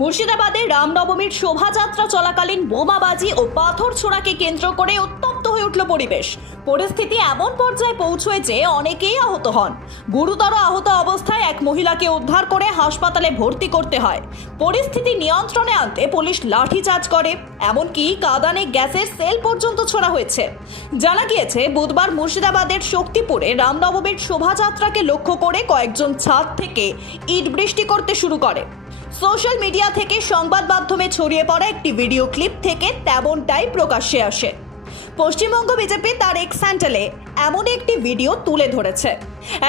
মুর্শিদাবাদে রামনবমীর শোভাযাত্রা চলাকালীন বোমাবাজি ও পাথর ছোড়াকে কেন্দ্র করে উত্তপ্ত হয়ে উঠল পরিবেশ। পরিস্থিতি এমন পর্যায়ে পৌঁছয় যে অনেকেই আহত হন। গুরুতর আহত অবস্থায় এক মহিলাকে উদ্ধার করে হাসপাতালে ভর্তি করতে হয়। পরিস্থিতি নিয়ন্ত্রণে আনতে পুলিশ লাঠিচার্জ করে, এমনকি কাদানে গ্যাসের সেল পর্যন্ত ছোড়া হয়েছে। জানা গিয়েছে, বুধবার মুর্শিদাবাদের শক্তিপুরে রামনবমীর শোভাযাত্রাকে লক্ষ্য করে কয়েকজন ছাদ থেকে ইট বৃষ্টি করতে শুরু করে। সোশ্যাল মিডিয়া থেকে সংবাদ মাধ্যমে ছড়িয়ে পড়া একটি ভিডিও ক্লিপ থেকে তেমনটাই প্রকাশ্যে আসে। পশ্চিমবঙ্গ বিজেপি তার এক স্যান্ডেলে এমন একটি ভিডিও তুলে ধরেছে।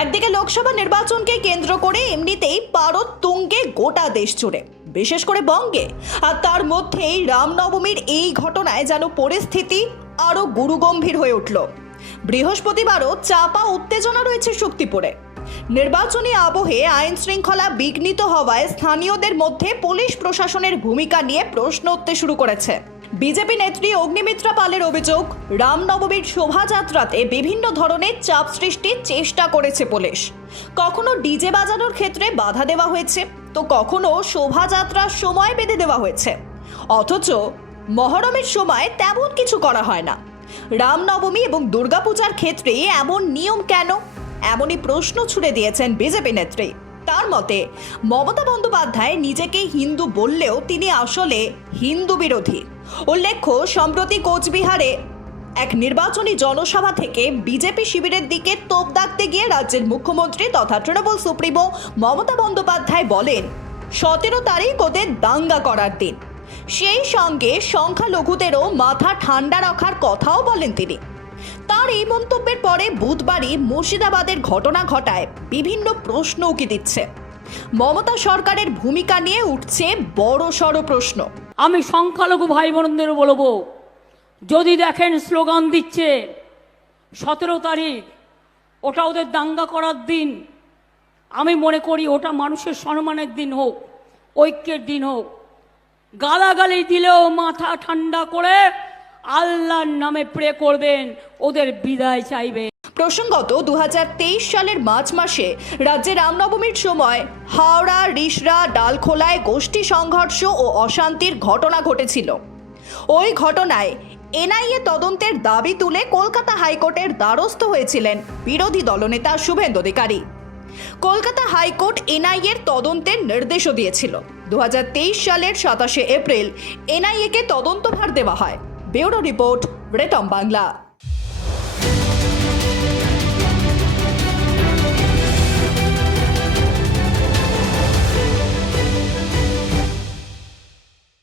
একদিকে লোকসভা নির্বাচনকে কেন্দ্র করে এমনিতেই পারদ তুঙ্গে গোটা দেশ জুড়ে, বিশেষ করে বঙ্গে। আর তার মধ্যেই রামনবমীর এই ঘটনায় যেন পরিস্থিতি আরও গুরুগম্ভীর হয়ে উঠল। বৃহস্পতিবারও চাপা উত্তেজনা রয়েছে শক্তিপুরে। নির্বাচনী আবহে আইন শৃঙ্খলা বিঘ্নিত হওয়ায় স্থানীয়দের মধ্যে পুলিশ প্রশাসনের ভূমিকা নিয়ে প্রশ্ন উঠতে শুরু করেছে। বিজেপি নেত্রী অগ্নিমিত্রা পালের অভিযোগ, রামনবমীর শোভাযাত্রাতে বিভিন্ন ধরনের চাপ সৃষ্টির চেষ্টা করেছে পুলিশ। কখনো ডিজে বাজানোর ক্ষেত্রে বাধা দেওয়া হয়েছে, তো কখনো শোভাযাত্রার সময় বেঁধে দেওয়া হয়েছে। অথচ মহরমের সময় তেমন কিছু করা হয় না। রামনবমী এবং দুর্গাপূজার ক্ষেত্রে এমন নিয়ম কেন? এমনই প্রশ্ন ছুড়ে দিয়েছেন বিজেপি নেত্রী। তার মতে, মমতা বন্দ্যোপাধ্যায় নিজেকে হিন্দু বললেও তিনি আসলে হিন্দু বিরোধী। উল্লেখ্য, সম্প্রতি কোচবিহারে এক নির্বাচনী জনসভা থেকে বিজেপি শিবিরের দিকে তোপ দাগতে গিয়ে রাজ্যের মুখ্যমন্ত্রী তথা তৃণমূল সুপ্রিমো মমতা বন্দ্যোপাধ্যায় বলেন, সতেরো তারিখ ওদের দাঙ্গা করার দিন। সেই সঙ্গে সংখ্যালঘুদেরও মাথা ঠান্ডা রাখার কথাও বলেন তিনি। তার এই মন্তব্যের পরে বুধবারই মুর্শিদাবাদের ঘটনা ঘটায়, বিভিন্ন প্রশ্ন উকি দিচ্ছে। মমতা সরকারের ভূমিকা নিয়ে উঠছে বড় সড় প্রশ্ন। আমি সংখ্যালঘু ভাই বোনদের বলব, যদি দেখেন স্লোগান দিচ্ছে, সতেরো তারিখ, ওটা ওদের দাঙ্গা করার দিন। আমি মনে করি ওটা মানুষের সম্মানের দিন হোক, ঐক্যের দিন হোক। গালাগালি দিলেও মাথা ঠান্ডা করে আল্লাহর নামে প্রে করবেন, ওদের বিদায় চাইবে। প্রসঙ্গত দু হাজার তেইশ সালের মার্চ মাসে রাজ্যে রামনবমীর সময় হাওড়া, রিসরা, ডালখোলায় গোষ্ঠী সংঘর্ষ ও অশান্তির ঘটনা ঘটেছিল। ওই ঘটনায় এনআইএ তদন্তের দাবি তুলে কলকাতা হাইকোর্টের দ্বারস্থ হয়েছিলেন বিরোধী দলনেতা শুভেন্দু অধিকারী। কলকাতা হাইকোর্ট এনআইএর তদন্তের নির্দেশও দিয়েছিল। দু হাজার তেইশ সালের সাতাশে এপ্রিল এনআইএকে তদন্তভার দেওয়া হয়। Bureau report রেটম Bangla